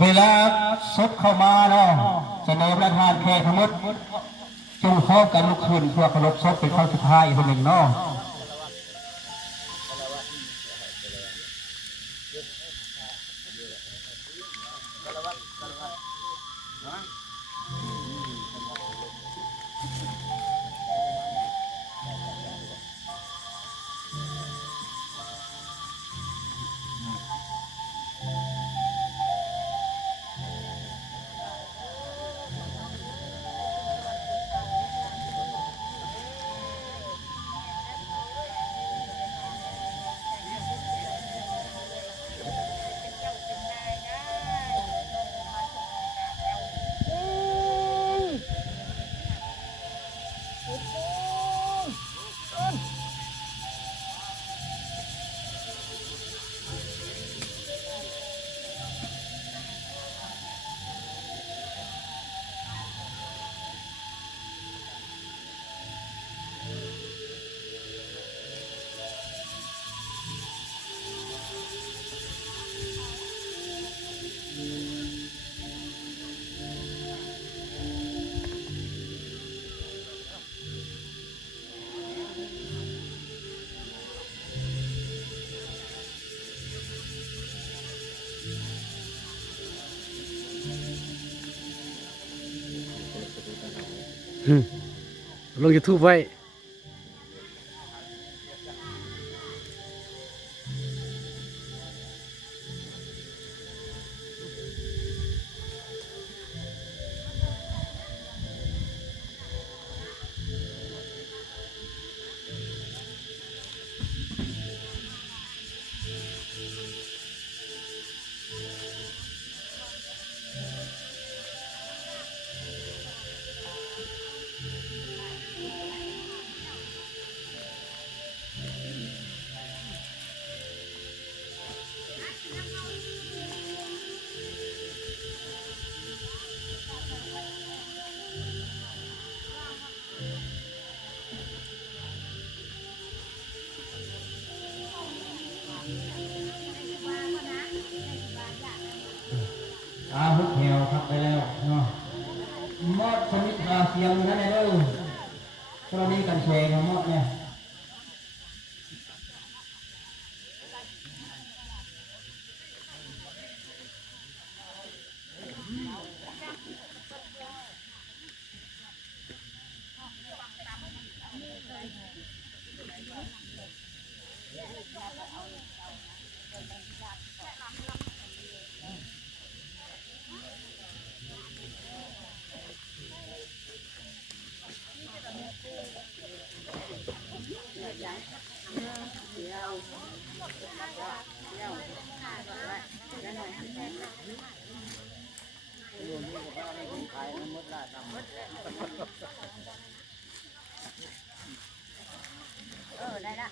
เวลาซบเข้ามาเนาะเสนอประธานแขกทั้งหมดจงพร้อมกันลุกขึ้นเพื่อเคารพศพเป็นครั้งสุดท้ายอีกคนหนึ่งเนาะลง YouTube ไว้หุบแถวครับไปแล้วเนาะมอดชนิดเสียงนั่นเองกรณีกันแชร์มอดเนี่ยได้ละ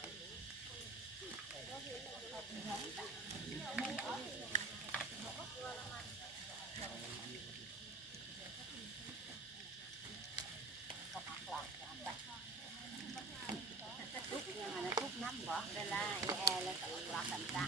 ทุกน้ำบ่เวลาแอร์แล้วก็รักกันจ้ะ